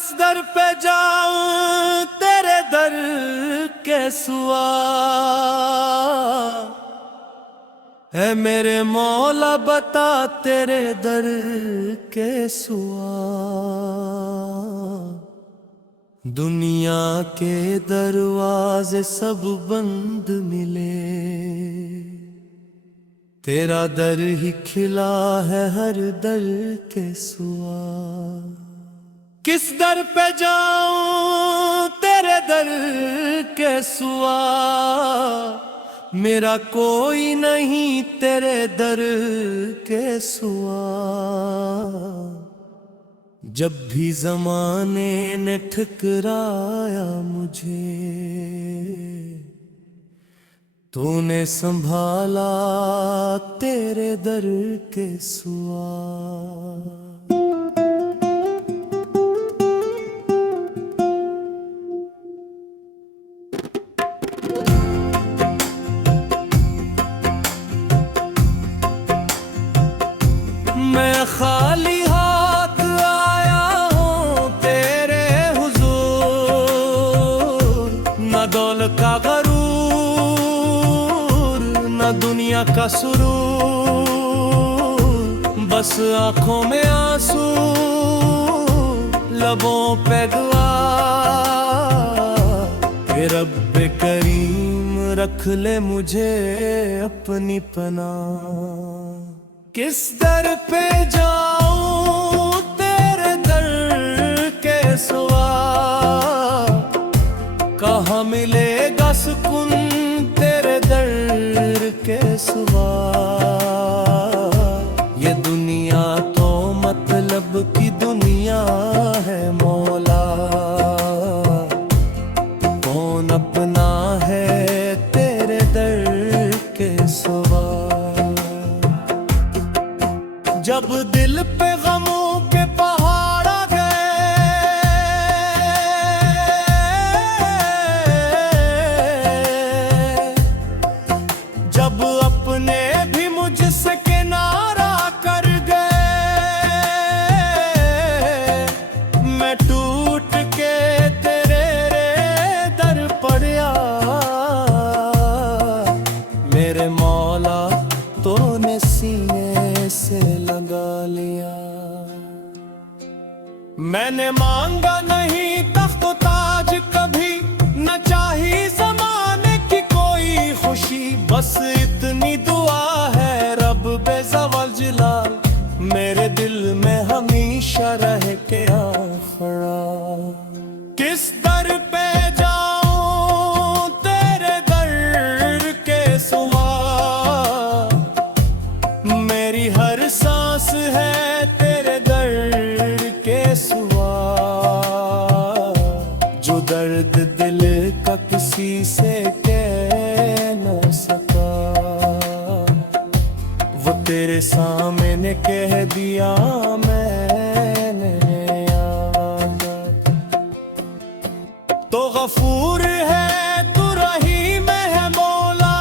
किस दर पे जाऊं तेरे दर के सुआ, है मेरे मौला बता तेरे दर के सुआ। दुनिया के दरवाजे सब बंद मिले, तेरा दर ही खिला है हर दर के सुआ। किस दर पे जाऊं तेरे दर के सुआ, मेरा कोई नहीं तेरे दर के सुआ। जब भी ज़माने ने ठुकराया मुझे, तूने संभाला तेरे दर के सुआ। मैं खाली हाथ आया हूँ तेरे हुजूर, न दौलत का गरूर न दुनिया का सुरूर, बस आँखों में आंसू लबों पे दुआ। कि रब्बे करीम रख ले मुझे अपनी पनाह। किस दर पे जाऊं तेरे दर के सिवा, कहाँ मिलेगा सुकून तेरे दर के सिवा। ये दुनिया तो मतलब की दुनिया है मौला, कौन अपना है तेरे दर के सिवा। जब दिल पे गमों के पहाड़ आ गए, जब अपने भी मुझसे किनारा कर गए, मैं टूट के तेरे दर पर आया। मेरे मौला तूने सीने से लगा लिया। मैंने मांगा नहीं तख्त ताज कभी, न चाही ज़माने की कोई खुशी, बस इतनी दुआ है रब बेज़वाल जलाल मेरे दिल में हमेशा रह के आखरा। किस दर पे जाऊं तेरे दर के सिवा, मेरी हर सांस है तेरे दर के सिवा। जो दर्द दिल का किसी से कह न सका, वो तेरे सामने कह दिया मैंने आगा। तो गफूर है तू रहीम है मौला,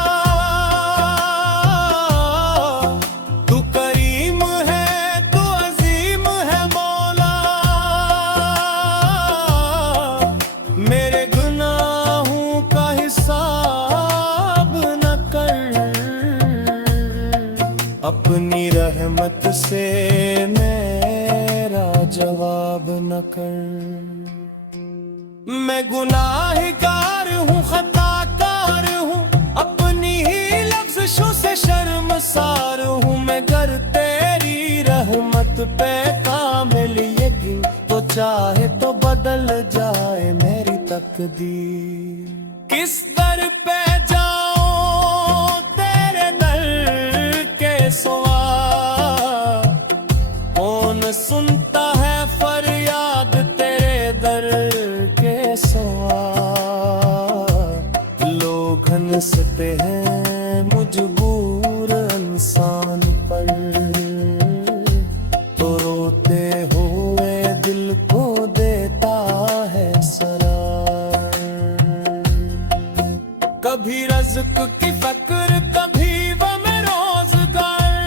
तू करीम है तू अजीम है मौला। मेरे गुनाहों का हिसाब न कर, अपनी रहमत से मेरा जवाब न कर। मैं गुनाहगार हूँ खताकार हूँ, अपनी ही लफ्ज़ों से शर्मसार हूँ मैं। गर तेरी रहमत पे कामिल यकीन, तो चाहे तो बदल जाए मेरी तकदीर। किस दर पे जाऊं तेरे दर के सिवा, कौन सुनता है फरियाद तेरे दर के सिवा। लोग हंसते हैं मजबूर इंसान पर, तो रोते हुए दिल को देता है सरार। कभी रज़्क़ की फ़क्र कभी गम रोज़गार,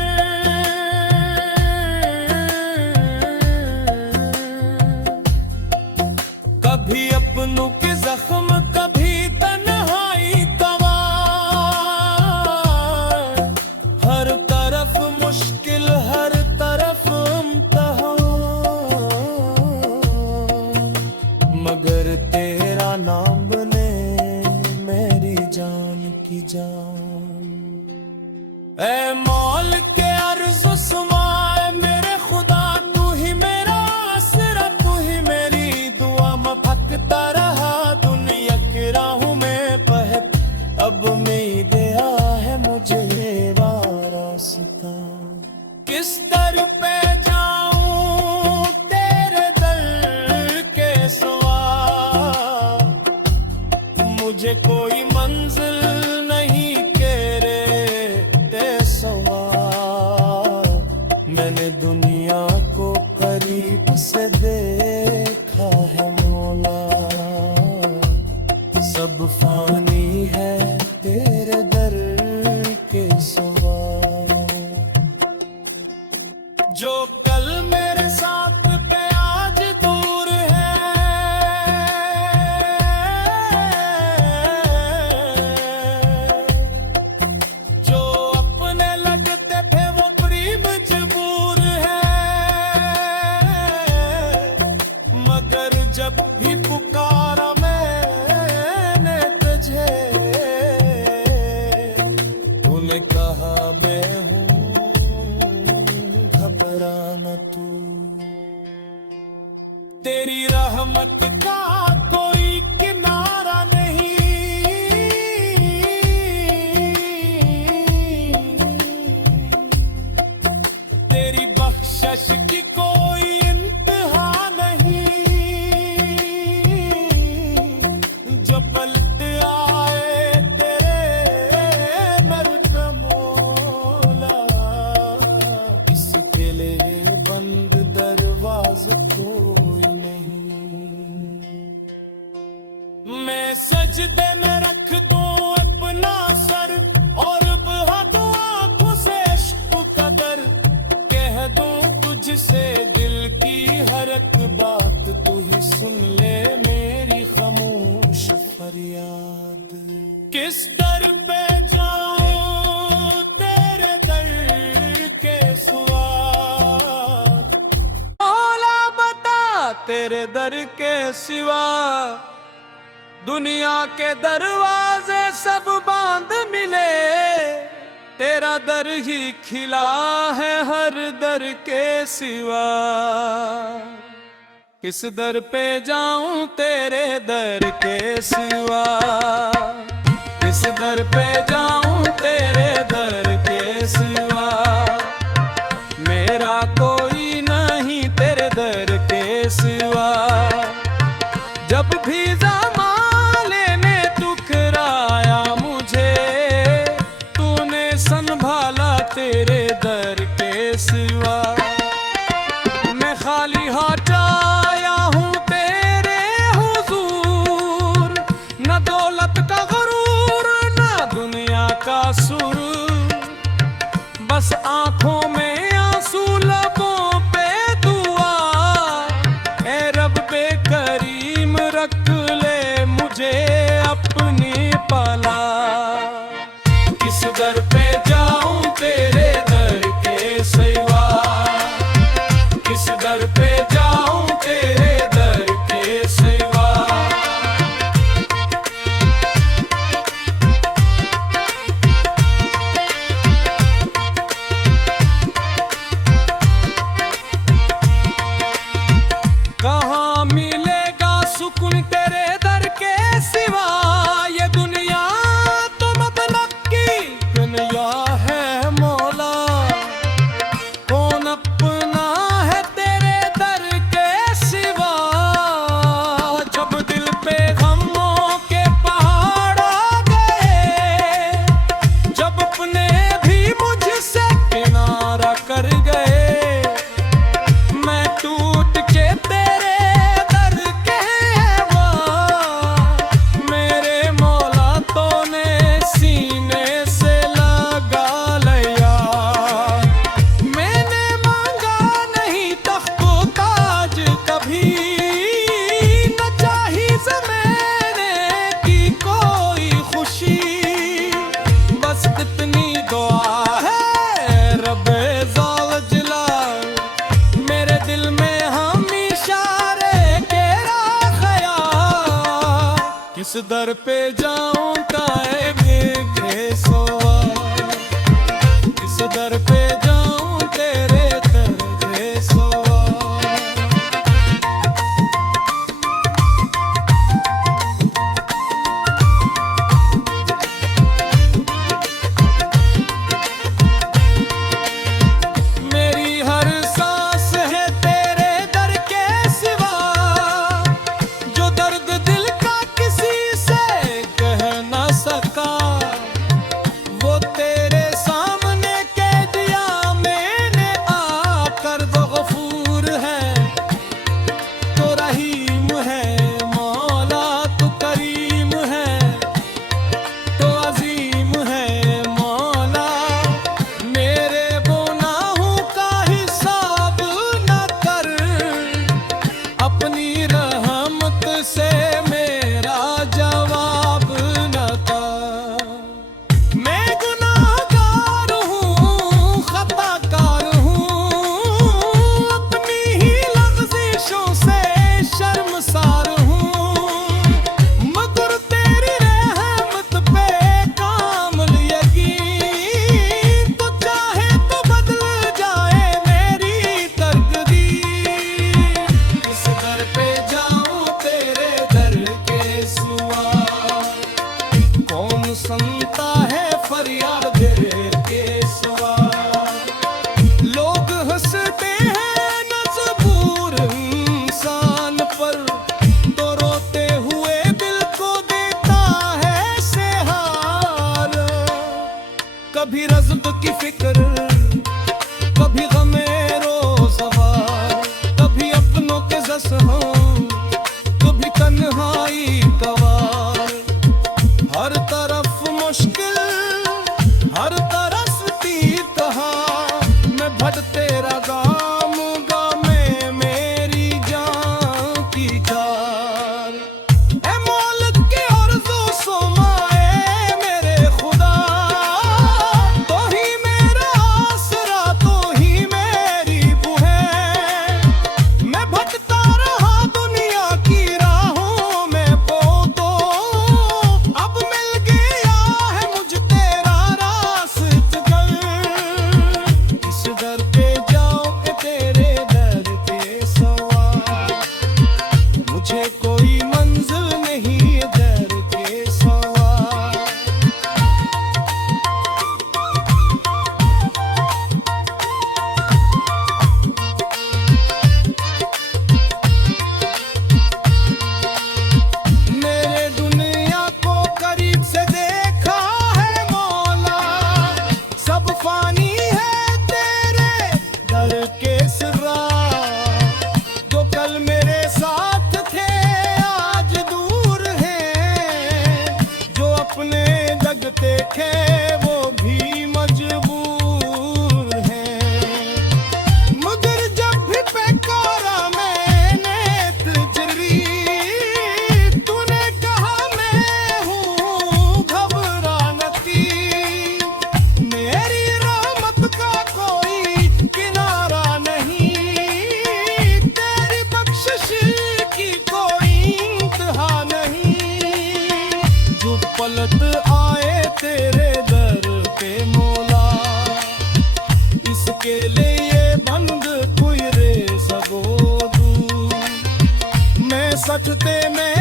से देखा है मौला, सब फानी है तेरे दर के सिवा। जो कल मेरे साथ पे आज दूर है, जो अपने लगते थे वो प्री मजबूर है, मगर जब भी पुकारा मैंने तुझे, तूने कहा मैं हूँ घबराना तू। तेरी रहमत का कोई किनारा नहीं, तेरी बख्शिश की कोई इंतहा नहीं। जो पलट आए तेरे दर का मौला, इसके लिए बंद दरवाज़ा कोई नहीं। मैं सजदे में रख दूं अपना सर और बहा दूं आंखों से इश्क का दर, कह दूं तुझसे दिल की हर एक बात, तू ही सुन ले मेरी खामोश फरियाद। किस दर पे जाऊं तेरे दर के सिवा, मौला बता तेरे दर के सिवा। दुनिया के दरवाजे सब बांध मिले, तेरा दर ही खिला है हर दर के सिवा। किस दर पे जाऊं तेरे दर के सिवा, किस दर पे जाऊं तेरे दर के सिवा। मेरा कोई नहीं तेरे दर के सिवा। जब भी ज़माने ने ठुकराया मुझे, तूने संभाला तेरे दर के सिवा। मैं खाली हाथ आया हूँ तेरे हुजूर, न दौलत का गुरूर न दुनिया का सुरूर, बस आंखों में आंसू लबों पे दुआ। ए रब बेकरीम रख ले मुझे अपनी पला। किस दर पे जाऊं तेरे दर के सिवा, किस दर पे जाऊं तेरे दर के सिवा। कहाँ मिलेगा सुकून तेरे दर के सिवा, ये दुनिया तो मतलब की दुनिया है मौला। कौन अपना है तेरे दर के सिवा, जब दिल पे गमों के पहाड़ आ गए, जब अपने भी मुझसे किनारा कर गए, मैं टूट के तेरे दर के हुआ। मेरे मौला तूने सीने से लगा लिया। मैंने मांगा नहीं तख्तो ताज कभी, न चाही ज़माने की कोई खुशी, बस इतनी दुआ है रब्बे ज़ाल जलाल, मेरे दिल में हमेशा रहे तेरा ख्याल। किस दर पे जाऊं काए मेरे सवाल, किस दर पे जाऊं तेरे दर के सवाल। मेरी हर सांस है तेरे दर के सिवा, जो दर्द दिल का किसी से कह हूँ कभी तन्हाई कवार। हर तरफ मुश्किल हर तरफ तीरहा मैं भट तेरा गाम गा मैं मेरी जान की कार। ए मौलक के अर्ज़ो सोमाए मेरे खुदा तो ही मेरा आसरा तो ही मेरी बुहे। मैं भटता रहा दुनिया की राहों में पोतो अब मिल गया है मुझ तेरा रास्तगर। इस दर पे जाओ ए तेरे दर के सवार मुझे कोई मंजिल नहीं दर के सवार। मेरे दुनिया को करीब से देखा है मौला सब फानी है तेरे दर के सिवा। जो कल मेरे साथ थे आज दूर हैं जो अपने जगते थे वो भी मजबूर हैं। मगर जब भी पैकारा मैंने तुझरी तूने कहा मैं हूँ घबरानती। मेरी रहमत का कोई किनारा नहीं तेरी बख्शिश की कोई इंतहा नहीं। जो पलट आए तेरे दर पे मौला इसके लिए बंद कोई रे सबो दूर। मैं सचते में